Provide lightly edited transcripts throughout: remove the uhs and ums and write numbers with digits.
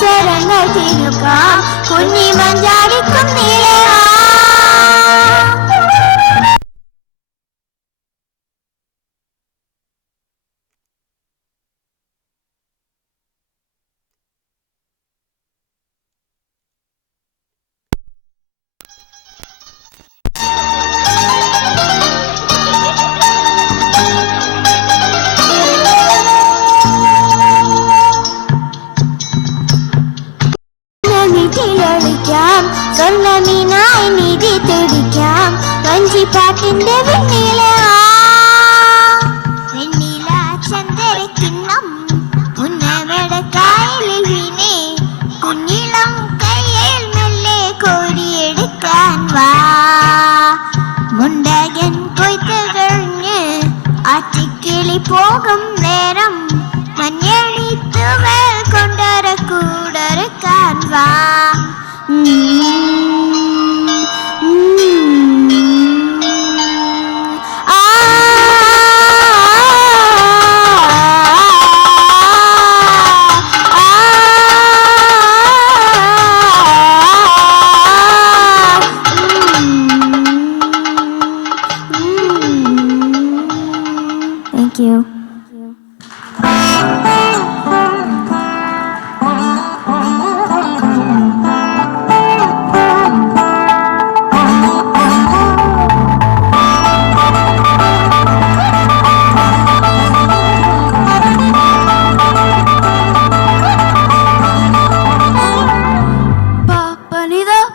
സ്വരങ്ങൾ തിരുക്കാം കുഞ്ഞി മഞ്ചാടിക്കുന്നിലേ സ്വർണ്ണമീനായി നിധി തുടിക്കാം വഞ്ചിപ്പാട്ടിന്റെ വെണ്ണില വെണ്ണില ചന്ദ്രക്കിണ്ണം ഉന്നമടക്കായലിൽ വീണേ കുഞ്ഞിളം കയ്യിൽ മെല്ലെ കോരിയെടുക്കാൻ വാ മുണ്ടകൻ കൊയ്ത്ത് കഴിഞ്ഞ് ആറ്റിക്കിളി പോകും നേരം മഞ്ഞളിത്തുവൽ കൊണ്ടരക്കൂടരക്കാൻ വാ Thank you.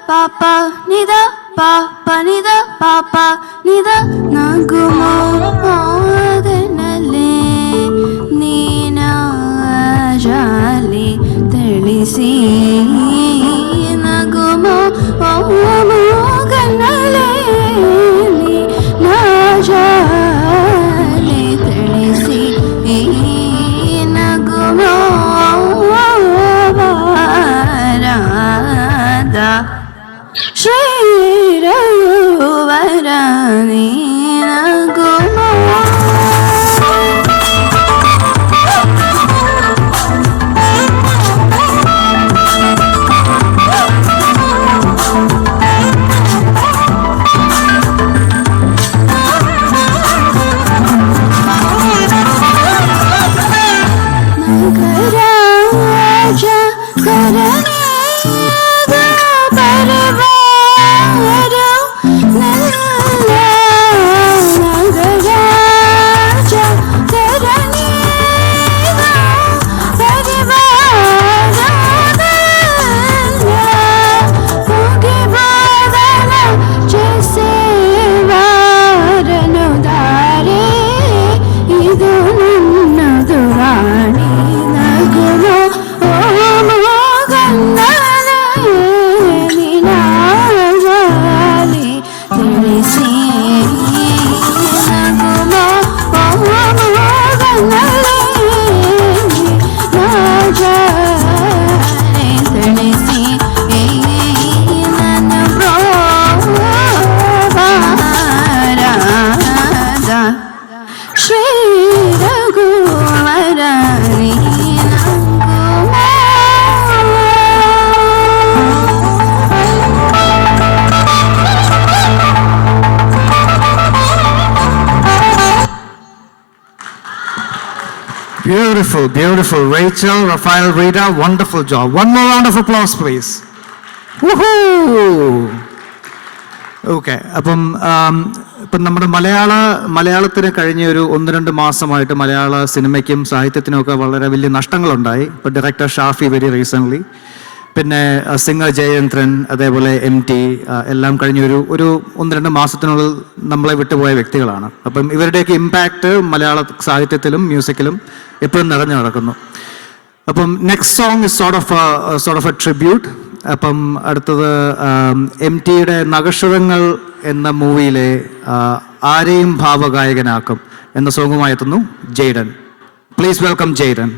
Papa nida papa nida papa nida nagumo adenale nina jali telisi nagumo adenale nina jali telisi nagumo varada Shri Raghuvarani Nagumo Nagaraja Karani Beautiful, beautiful. Rachel, Rafael, Rita, wonderful job. One more round of applause, please. Woohoo! Okay. അപ്പം നമ്മുടെ മലയാളത്തിന് കഴിഞ്ഞ ഒരു 1-2 മാസമായിട്ട് മലയാള സിനിമയ്ക്കും സാഹിത്യത്തിനുമൊക്കെ വളരെ വലിയ നഷ്ടങ്ങളുണ്ടായി. ഇപ്പോൾ director Shafi very recently, പിന്നെ സിംഗർ ജയചന്ദ്രൻ, അതേപോലെ MT എല്ലാം കഴിഞ്ഞ ഒരു 1-2 മാസത്തിനുള്ളിൽ നമ്മളെ വിട്ടുപോയ വ്യക്തികളാണ്. അപ്പം ഇവരുടെയൊക്കെ ഇമ്പാക്റ്റ് മലയാള സാഹിത്യത്തിലും മ്യൂസിക്കിലും എപ്പോഴും നിറഞ്ഞു നടക്കുന്നു. അപ്പം next song is sort of A tribute. അപ്പം അടുത്തത് MTയുടെ നഗക്ഷരങ്ങൾ എന്ന മൂവിയിലെ ആരെയും ഭാവഗായകനാക്കും എന്ന സോങ്ങുമായി എത്തുന്നു ജെയ്ഡൻ. Please welcome Jayden.